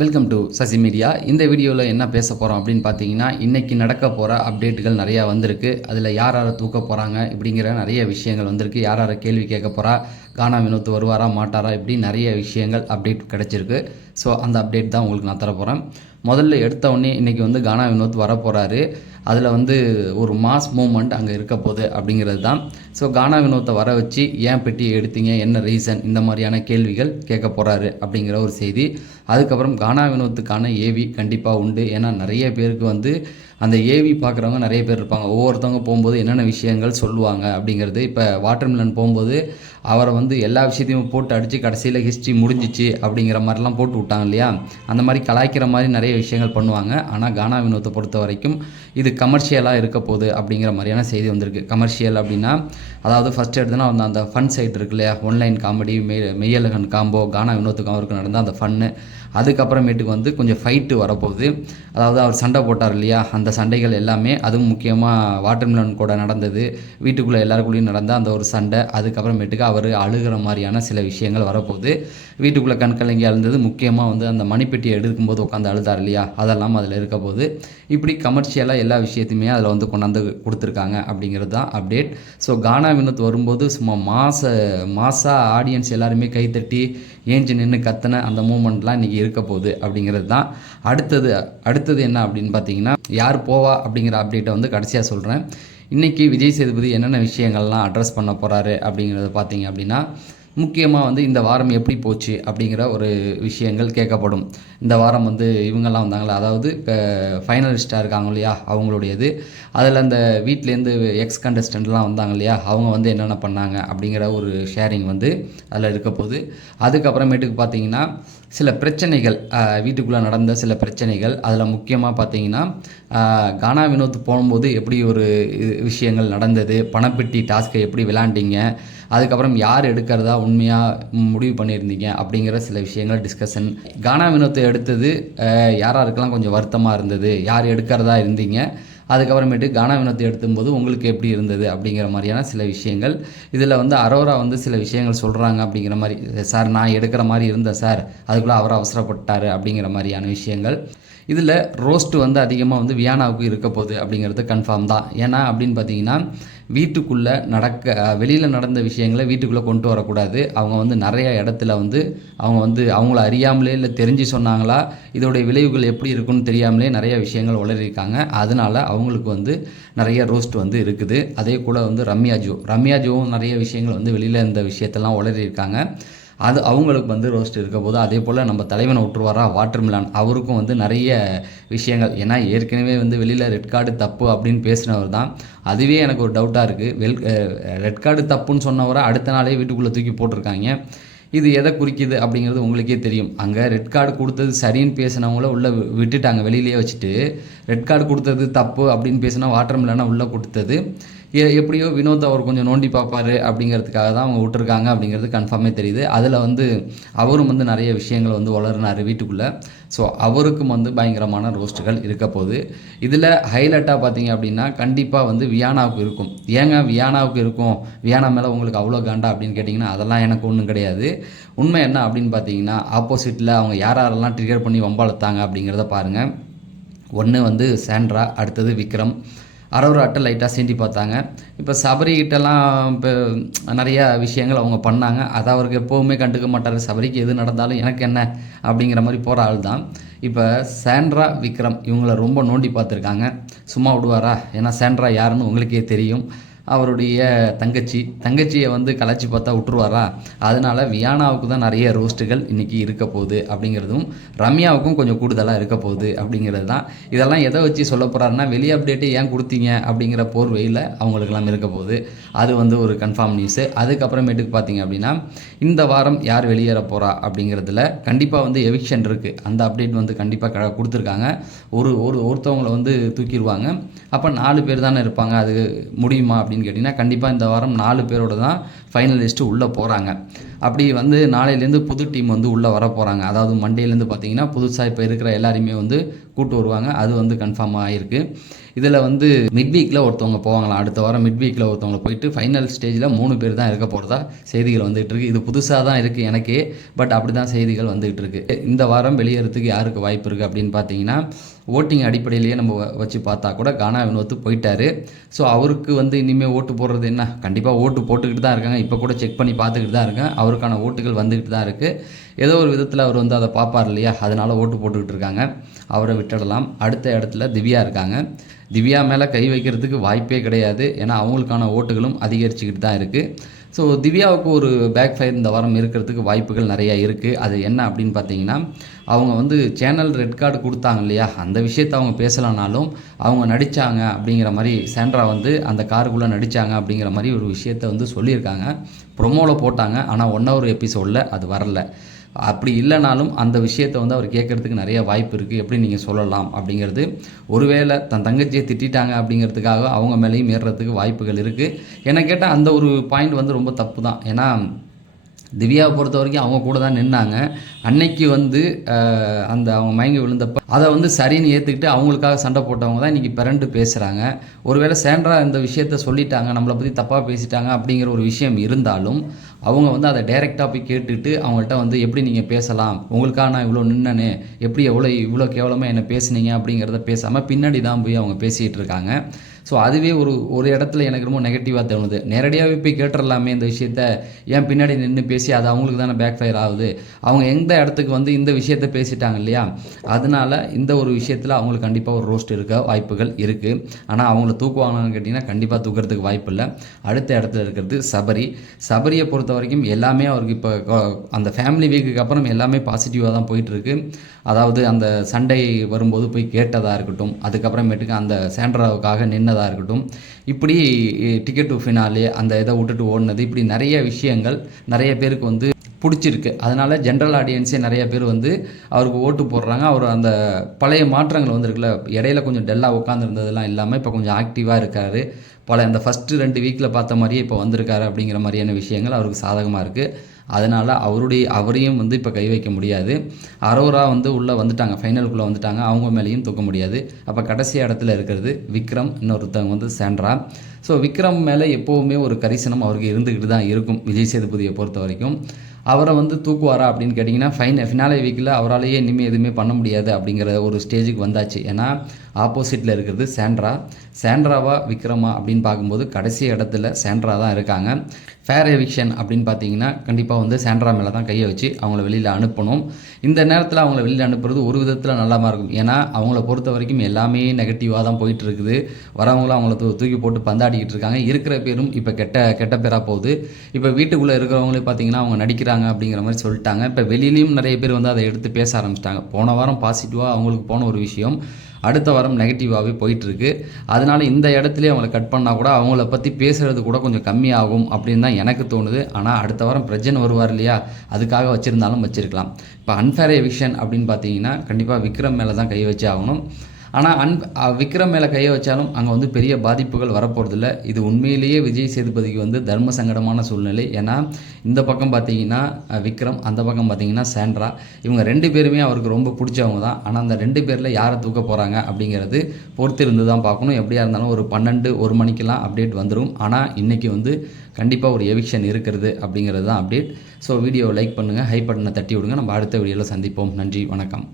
Welcome to Sasi media. இந்த வீடியோவில் என்ன பேச போகிறோம் அப்படின்னு பார்த்தீங்கன்னா, இன்றைக்கி நடக்க போகிற அப்டேட்டுகள் நிறையா வந்திருக்கு. அதில் யார் யாரை தூக்க போகிறாங்க இப்படிங்கிற நிறைய விஷயங்கள் வந்திருக்கு. யார் யாரை கேள்வி கேட்க போகிறா, கானா வினோத் வருவாரா மாட்டாரா, இப்படி நிறைய விஷயங்கள் அப்டேட் கிடச்சிருக்கு. ஸோ அந்த அப்டேட் தான் உங்களுக்கு நான் தரப்போகிறேன். முதல்ல எடுத்த உடனே இன்றைக்கி கானா வினோத் வரப்போகிறாரு. அதில் ஒரு மாஸ் மூமெண்ட் அங்கே இருக்க போகுது அப்படிங்கிறது தான். ஸோ கானா வினோத்தை வர வச்சு ஏன் பெட்டியை எடுத்தீங்க, என்ன ரீசன், இந்த மாதிரியான கேள்விகள் கேட்க போகிறாரு அப்படிங்கிற ஒரு செய்தி. அதுக்கப்புறம் கானா வினோத்துக்கான ஏவி கண்டிப்பாக உண்டு. ஏன்னா நிறைய பேருக்கு அந்த ஏவி பார்க்குறவங்க நிறைய பேர் இருப்பாங்க. ஒவ்வொருத்தவங்க போகும்போது என்னென்ன விஷயங்கள் சொல்லுவாங்க அப்படிங்கிறது. இப்போ வாட்டர்மெலன் போகும்போது அவரை எல்லா விஷயத்தையும் போட்டு அடித்து கடைசியில் ஹிஸ்ட்ரி முடிஞ்சிச்சு அப்படிங்கிற மாதிரிலாம் போட்டு விட்டாங்க இல்லையா. அந்த மாதிரி கலாய்க்கிற மாதிரி நிறைய விஷயங்கள் பண்ணுவாங்க. ஆனால் கானா வினோத்தை பொறுத்த வரைக்கும் இது கமர்ஷியலாக இருக்க போகுது அப்படிங்கிற மாதிரியான செய்தி வந்திருக்கு. கமர்ஷியல் அப்படின்னா அதாவது ஃபஸ்ட் எடுத்துனா அந்த ஃபன் சைட் இருக்கு இல்லையா, ஒன்லைன் காமெடி, மெய்யழகன் காம்போ, கானா வினோத்துக்கும் அவருக்கு நடந்த அந்த ஃபன்னு. அதுக்கப்புறமேட்டுக்கு கொஞ்சம் ஃபைட்டு வரப்போகுது. அதாவது அவர் சண்டை போட்டார் இல்லையா, அந்த சண்டைகள் எல்லாமே, அதுவும் முக்கியமாக வாட்டர்மெலன் கூட நடந்தது, வீட்டுக்குள்ளே எல்லாருக்குள்ளேயும் நடந்த அந்த ஒரு சண்டை. அதுக்கப்புறமேட்டுக்கு அவர் அழுகிற மாதிரியான சில விஷயங்கள் வரப்போகுது. வீட்டுக்குள்ளே கண்கலங்கி அழுந்தது, முக்கியமாக அந்த மணிப்பெட்டியை எடுக்கும்போது உட்காந்து அழுதார் இல்லையா, அதெல்லாம் அதில் இருக்க போகுது. இப்படி கமர்ஷியலாக எல்லா விஷயத்தையுமே அதில் கொண்டாந்து கொடுத்துருக்காங்க அப்படிங்கிறது தான் அப்டேட். ஸோ கானா வினோத் வரும்போது சும்மா மாசாக ஆடியன்ஸ் எல்லாருமே கைத்தட்டி ஏஞ்சி நின்று கத்தின அந்த மூமெண்ட்லாம் இன்றைக்கி இருக்க போகுது அப்படிங்கிறது தான். அடுத்தது என்ன அப்படின்னு பார்த்தீங்கன்னா, யார் போவா அப்படிங்கிற அப்டேட்டை கடைசியாக சொல்கிறேன். இன்றைக்கி விஜய் சேதுபதி என்னென்ன விஷயங்கள்லாம் அட்ரஸ் பண்ண போகிறாரு அப்படிங்கிறத பார்த்தீங்க அப்படின்னா, முக்கியமாக இந்த வாரம் எப்படி போச்சு அப்படிங்கிற ஒரு விஷயங்கள் கேட்கப்படும். இந்த வாரம் இவங்கெல்லாம் வந்தாங்களா, அதாவது ஃபைனலிஸ்ட்டாக இருக்காங்க இல்லையா அவங்களுடையது. அதில் அந்த வீட்டிலேருந்து எக்ஸ் கண்டஸ்டண்ட்லாம் வந்தாங்க இல்லையா, அவங்க என்னென்ன பண்ணாங்க அப்படிங்கிற ஒரு ஷேரிங் அதில் இருக்க போகுது. அதுக்கப்புறமேட்டுக்கு பார்த்தீங்கன்னா சில பிரச்சனைகள், வீட்டுக்குள்ளே நடந்த சில பிரச்சனைகள். அதில் முக்கியமாக பார்த்தீங்கன்னா கானா வினோத் போகும்போது எப்படி ஒரு விஷயங்கள் நடந்தது, பணப்பெட்டி டாஸ்க்கை எப்படி விளாண்டிங்க, அதுக்கப்புறம் யார் எடுக்கிறதா உண்மையாக முடிவு பண்ணியிருந்தீங்க அப்படிங்கிற சில விஷயங்கள் டிஸ்கஷன். கானா வினோத்தை எடுத்தது யாராருக்கெல்லாம் கொஞ்சம் வருத்தமாக இருந்தது, யார் எடுக்கிறதா இருந்தீங்க, அதுக்கப்புறமேட்டு கானா வினோத்தை எடுத்தும்போது உங்களுக்கு எப்படி இருந்தது அப்படிங்கிற மாதிரியான சில விஷயங்கள். இதில் அரோரா சில விஷயங்கள் சொல்கிறாங்க அப்படிங்கிற மாதிரி. சார் நான் எடுக்கிற மாதிரி இருந்தேன் சார், அதுக்குள்ளே அவர் அவசரப்பட்டார் அப்படிங்கிற மாதிரியான விஷயங்கள். இதில் ரோஸ்ட்டு அதிகமாக வியானாவுக்கு இருக்க போகுது அப்படிங்கிறது கன்ஃபார்ம் தான். ஏன்னா அப்படின்னு பார்த்தீங்கன்னா, வீட்டுக்குள்ளே வெளியில் நடந்த விஷயங்களை வீட்டுக்குள்ளே கொண்டு வரக்கூடாது. அவங்க நிறைய இடத்துல அவங்க அவங்கள அறியாமலே இல்லை தெரிஞ்சு சொன்னாங்களா, இதோடைய விளைவுகள் எப்படி இருக்குன்னு தெரியாமலே நிறைய விஷயங்கள் உளறியிருக்காங்க. அதனால் அவங்களுக்கு நிறைய ரோஸ்ட் இருக்குது. அதே கூட ரம்யாஜோவும் நிறைய விஷயங்கள் வெளியில் இந்த விஷயத்தெல்லாம் உளறியிருக்காங்க. அது அவங்களுக்கு ரோஸ்ட் இருக்க போது. அதே போல் நம்ம தலைவனை விட்டுருவாரா வாட்டர்மெலன், அவருக்கும் நிறைய விஷயங்கள். ஏன்னா ஏற்கனவே வெளியில் ரெட் கார்டு தப்பு அப்படின்னு பேசினவர் தான். அதுவே எனக்கு ஒரு டவுட்டாக இருக்குது. ரெட் கார்டு தப்புன்னு சொன்னவரை அடுத்த நாளே வீட்டுக்குள்ளே தூக்கி போட்டிருக்காங்க. இது எதை குறிக்குது அப்படிங்கிறது உங்களுக்கே தெரியும். அங்கே ரெட் கார்டு கொடுத்தது சரின்னு பேசினவங்கள உள்ளே விட்டுட்டாங்க, வெளியிலேயே வச்சுட்டு. ரெட் கார்டு கொடுத்தது தப்பு அப்படின்னு பேசினா வாட்டர்மெலனை உள்ளே கொடுத்தது எப்படியோ வினோத் அவர் கொஞ்சம் நோண்டி பார்ப்பார் அப்படிங்கிறதுக்காக தான் அவங்க விட்டுருக்காங்க அப்படிங்கிறது கன்ஃபார்மே தெரியுது. அதில் அவரும் நிறைய விஷயங்கள் வளர்னார் வீட்டுக்குள்ளே. ஸோ அவருக்கும் பயங்கரமான ரோஸ்ட்டுகள் இருக்க போகுது. இதில் ஹைலைட்டாக பார்த்தீங்க அப்படின்னா கண்டிப்பாக வியானாவுக்கு இருக்கும். ஏங்க வியானாவுக்கு இருக்கும், வியானா மேலே உங்களுக்கு அவ்வளோ காண்டா அப்படின்னு கேட்டிங்கன்னா, அதெல்லாம் எனக்கு ஒன்றும் கிடையாது. உண்மை என்ன அப்படின்னு பார்த்தீங்கன்னா, ஆப்போசிட்டில் அவங்க யாரெல்லாம் ட்ரிகர் பண்ணி வம்பாளத்தாங்க அப்படிங்கிறத பாருங்கள். ஒன்று சாண்ட்ரா, அடுத்தது விக்ரம். அரோராட்ட லைட்டாக சீண்டி பார்த்தாங்க. இப்போ சபரிக்கிட்டலாம் இப்போ நிறையா விஷயங்கள் அவங்க பண்ணாங்க. அதை அவருக்கு எப்போவுமே கண்டுக்க மாட்டார். சபரிக்கு எது நடந்தாலும் எனக்கு என்ன அப்படிங்கிற மாதிரி போகிற ஆள் தான். இப்போ சாண்ட்ரா, விக்ரம் இவங்கள ரொம்ப நோண்டி பார்த்துருக்காங்க. சும்மா விடுவாரா? ஏன்னா சாண்ட்ரா யாருன்னு உங்களுக்கே தெரியும். அவருடைய தங்கச்சியை கலாச்சி பார்த்தா விட்டுருவாரா? அதனால் வியானாவுக்கு தான் நிறைய ரோஸ்ட்டுகள் இன்றைக்கி இருக்க போகுது அப்படிங்கிறதும், ரம்யாவுக்கும் கொஞ்சம் கூடுதலாக இருக்க போகுது அப்படிங்கிறது தான். இதெல்லாம் எதை வச்சு சொல்ல போகிறாருன்னா, வெளி அப்டேட்டு ஏன் கொடுத்தீங்க அப்படிங்கிற போர்வையில் அவங்களுக்கெல்லாம் இருக்க போகுது. அது ஒரு கன்ஃபார்ம் நியூஸு. அதுக்கப்புறமேட்டுக்கு பார்த்தீங்க அப்படின்னா, இந்த வாரம் யார் வெளியேற போகிறா அப்படிங்கிறதுல கண்டிப்பாக எவிக்ஷன் இருக்குது. அந்த அப்டேட் கண்டிப்பாக கொடுத்துருக்காங்க. ஒருத்தவங்களை தூக்கிடுவாங்க. அப்போ 4 பேர் தானே இருப்பாங்க, அது முடியுமா அப்படின்னு கேட்டிங்கன்னா, கண்டிப்பாக இந்த வாரம் 4 பேரோட தான் ஃபைனலிஸ்ட்டு உள்ளே போகிறாங்க. அப்படி நாளையிலேருந்து புது டீம் உள்ளே வர போகிறாங்க. அதாவது மண்டேலேருந்து பார்த்தீங்கன்னா புதுசாக இப்போ இருக்கிற எல்லாரையுமே கூட்டு வருவாங்க. அது கன்ஃபார்மாக ஆகிருக்கு. இதில் வந்து மிட் வீக்கில் ஒருத்தவங்க போவாங்களாம். அடுத்த வாரம் மிட் வீக்கில் ஒருத்தவங்க போயிட்டு ஃபைனல் ஸ்டேஜில் 3 பேர் தான் இருக்க போகிறதா செய்திகள் வந்துகிட்டு இருக்குது. இது புதுசாக தான் இருக்குது எனக்கே, பட் அப்படி தான் செய்திகள் வந்துகிட்டு இருக்குது. இந்த வாரம் வெளியேறதுக்கு யாருக்கு வாய்ப்பு இருக்குது அப்படின்னு பார்த்தீங்கன்னா, ஓட்டிங் அடிப்படையிலேயே நம்ம வச்சு பார்த்தா கூட கானா வினோத் போயிட்டார். ஸோ அவருக்கு வந்து இனிமேல் ஓட்டு போடுறது என்ன, கண்டிப்பாக ஓட்டு போட்டுக்கிட்டு தான் இருக்காங்க. இப்போ கூட செக் பண்ணி பார்த்துக்கிட்டு தான் இருக்கேன். அவருக்கான ஓட்டுகள் வந்துக்கிட்டு தான் இருக்குது. ஏதோ ஒரு விதத்தில் அவர் வந்து அதை பார்ப்பார் இல்லையா, அதனால் ஓட்டு போட்டுக்கிட்டு இருக்காங்க. அவரை விட்டுடலாம். அடுத்த இடத்துல திவ்யா இருக்காங்க. திவ்யா மேலே கை வைக்கிறதுக்கு வாய்ப்பே கிடையாது. ஏன்னா அவங்களுக்கான ஓட்டுகளும் அதிகரிச்சுக்கிட்டு தான் இருக்குது. ஸோ திவ்யாவுக்கு ஒரு பேக் ஃபயர் இந்த வாரம் இருக்கிறதுக்கு வாய்ப்புகள் நிறையா இருக்குது. அது என்ன அப்படின்னு பார்த்தீங்கன்னா, அவங்க வந்து சேனல் ரெட் கார்டு கொடுத்தாங்க இல்லையா, அந்த விஷயத்தை அவங்க பேசலானாலும் அவங்க நடித்தாங்க அப்படிங்கிற மாதிரி, சாண்ட்ரா வந்து அந்த காருக்குள்ளே நடித்தாங்க அப்படிங்கிற மாதிரி ஒரு விஷயத்தை வந்து சொல்லியிருக்காங்க. ப்ரொமோவில் போட்டாங்க. ஆனால் 1 hour எபிசோடில் அது வரல. அப்படி இல்லைனாலும் அந்த விஷயத்தை வந்து அவர் கேட்குறதுக்கு நிறைய வாய்ப்பு இருக்குது. எப்படி நீங்கள் சொல்லலாம் அப்படிங்கிறது, ஒருவேளை தன் தங்கச்சியை திட்டாங்க அப்படிங்கிறதுக்காக அவங்க மேலேயும் ஏறுறதுக்கு வாய்ப்புகள் இருக்குது. என்னை கேட்டால் அந்த ஒரு பாயிண்ட் வந்து ரொம்ப தப்பு தான். ஏன்னா திவ்யாவை பொறுத்த வரைக்கும் அவங்க கூட தான் நின்னாங்க. அன்னைக்கு வந்து அந்த அவங்க மயங்கி விழுந்தப்போ அதை வந்து சரின்னு ஏற்றுக்கிட்டு அவங்களுக்காக சண்டை போட்டவங்க தான் இன்றைக்கி பிறண்டு பேசுகிறாங்க. ஒருவேளை சாண்ட்ரா இந்த விஷயத்த சொல்லிட்டாங்க, நம்மளை பற்றி தப்பாக பேசிட்டாங்க அப்படிங்கிற ஒரு விஷயம் இருந்தாலும் அவங்க வந்து அதை டைரெக்டாக போய் கேட்டுட்டு அவங்கள்ட்ட வந்து எப்படி நீங்கள் பேசலாம், உங்களுக்காக நான் இவ்வளோ நின்னனே, எப்படி இவ்வளோ கேவலமாக என்ன பேசுனீங்க அப்படிங்கிறத பேசாமல் பின்னாடி தான் போய் அவங்க பேசிகிட்டு இருக்காங்க. ஸோ அதுவே ஒரு இடத்துல எனக்கு ரொம்ப நெகட்டிவாக தோணுது. நேரடியாகவே போய் கேட்டுடலாமே இந்த விஷயத்த, ஏன் பின்னாடி நின்று பேசி அது அவங்களுக்கு தானே பேக் ஃபயர் ஆகுது. அவங்க எந்த இடத்துக்கு வந்து இந்த விஷயத்த பேசிட்டாங்க இல்லையா, அதனால இந்த ஒரு விஷயத்தில் அவங்களுக்கு கண்டிப்பாக ஒரு ரோஸ்ட் இருக்க வாய்ப்புகள் இருக்குது. ஆனால் அவங்கள தூக்குவாங்கன்னு கேட்டிங்கன்னா கண்டிப்பாக தூக்கிறதுக்கு வாய்ப்பு இல்லை. அடுத்த இடத்துல இருக்கிறது சபரியை பொறுத்த வரைக்கும் எல்லாமே அவருக்கு இப்போ அந்த ஃபேமிலி வீக்குக்கு அப்புறம் எல்லாமே பாசிட்டிவாக தான் போயிட்டுருக்கு. அதாவது அந்த சண்டை வரும்போது போய் கேட்டதாக இருக்கட்டும், அதுக்கப்புறமேட்டுக்கு அந்த சாண்ட்ராவுக்காக நின்னதாக இருக்கட்டும், இப்படி டிக்கெட் டு ஃபினாலே அந்த இதை விட்டுட்டு ஓடினது, இப்படி நிறைய விஷயங்கள் நிறைய பேருக்கு வந்து பிடிச்சிருக்கு. அதனால் ஜென்ரல் ஆடியன்ஸே நிறைய பேர் வந்து அவருக்கு ஓட்டு போடுறாங்க. அவர் அந்த பழைய மாற்றங்கள் வந்துருக்குல்ல, இடையில கொஞ்சம் டல்லாக உட்காந்துருந்ததெல்லாம் இல்லாமல் இப்போ கொஞ்சம் ஆக்டிவாக இருக்கார். இந்த ஃபஸ்ட்டு 2 வீக்கில் பார்த்த மாதிரியே இப்போ வந்திருக்காரு அப்படிங்கிற மாதிரியான விஷயங்கள் அவருக்கு சாதகமாக இருக்குது. அதனால் அவரையும் வந்து இப்போ கை வைக்க முடியாது. அரோரா வந்து உள்ளே வந்துட்டாங்க, ஃபைனலுக்குள்ளே வந்துட்டாங்க, அவங்க மேலேயும் தூக்க முடியாது. அப்போ கடைசி இடத்துல இருக்கிறது விக்ரம், இன்னொருத்தவங்க வந்து சாண்ட்ரா. ஸோ விக்ரம் மேலே எப்போவுமே ஒரு கரிசனம் அவருக்கு இருந்துக்கிட்டு தான் இருக்கும். விஜய் சேதுபதியை பொறுத்த வரைக்கும் அவரை வந்து தூக்குவாரா அப்படின்னு கேட்டிங்கன்னா, ஃபினாலே வீக்கில் அவராலேயே இனிமேல் எதுவுமே பண்ண முடியாது அப்படிங்கிற ஒரு ஸ்டேஜுக்கு வந்தாச்சு. ஏன்னா ஆப்போசிட்டில் இருக்கிறது சாண்ட்ராவா விக்ரமா அப்படின்னு பார்க்கும்போது கடைசி இடத்துல சாண்ட்ரா தான் இருக்காங்க. ஃபேர் எவிக்ஷன் அப்படின்னு பார்த்தீங்கன்னா கண்டிப்பாக வந்து சாண்ட்ரா மேலே தான் கையை வச்சு அவங்கள வெளியில் அனுப்பணும். இந்த நேரத்தில் அவங்கள வெளியில் அனுப்புறது ஒரு விதத்தில் நல்லாமா இருக்கும். ஏன்னா அவங்கள பொறுத்த வரைக்கும் எல்லாமே நெகட்டிவாக தான் போயிட்டு இருக்குது. வரவங்களும் அவங்கள தூக்கி போட்டு பந்தாடிக்கிட்டு இருக்காங்க. இருக்கிற பேரும் இப்போ கெட்ட பேராக போகுது. இப்போ வீட்டுக்குள்ளே இருக்கிறவங்களே பார்த்தீங்கன்னா அவங்க நடிக்கிறாங்க அப்படிங்கிற மாதிரி சொல்லிட்டாங்க. இப்போ வெளியிலையும் நிறைய பேர் வந்து அதை எடுத்து பேச ஆரம்பிச்சிட்டாங்க. போன வாரம் பாசிட்டிவாக அவங்களுக்கு போன ஒரு விஷயம் அடுத்த வாரம் நெகட்டிவாகவே போயிட்டுருக்கு. அதனால் இந்த இடத்துலேயே அவங்கள கட் பண்ணால் கூட அவங்கள பற்றி பேசுகிறது கூட கொஞ்சம் கம்மியாகும் அப்படின்னு தான் எனக்கு தோணுது. ஆனால் அடுத்த வாரம் பிரஜன் வருவார் இல்லையா, அதுக்காக வச்சுருந்தாலும் வச்சுருக்கலாம். இப்போ அன்ஃபேர் எவிக்ஷன் அப்படின்னு பார்த்தீங்கன்னா கண்டிப்பாக விக்ரம் மேலே தான் கை வச்சு ஆகணும். ஆனால் விக்ரம் மேலே கையை வச்சாலும் அங்கே வந்து பெரிய பாதிப்புகள் வரப்போகிறதில்ல. இது உண்மையிலேயே விஜய் சேதுபதிக்கு வந்து தர்ம சங்கடமான சூழ்நிலை. ஏன்னா இந்த பக்கம் பார்த்தீங்கன்னா விக்ரம், அந்த பக்கம் பார்த்தீங்கன்னா சாண்ட்ரா, இவங்க 2 பேருமே அவருக்கு ரொம்ப பிடிச்சவங்க தான். ஆனால் அந்த 2 பேரில் யாரை தூக்க போகிறாங்க அப்படிங்கிறது பொறுத்து இருந்து தான் பார்க்கணும். எப்படியா இருந்தாலும் ஒரு 12-1 மணிக்கெல்லாம் அப்டேட் வந்துடும். ஆனால் இன்றைக்கி வந்து கண்டிப்பாக ஒரு எவிக்ஷன் இருக்கிறது அப்படிங்கிறது தான் அப்டேட். ஸோ வீடியோவை லைக் பண்ணுங்கள், ஹை பட்டனை தட்டி விடுங்க. நம்ம அடுத்த வீடியோவில் சந்திப்போம். நன்றி, வணக்கம்.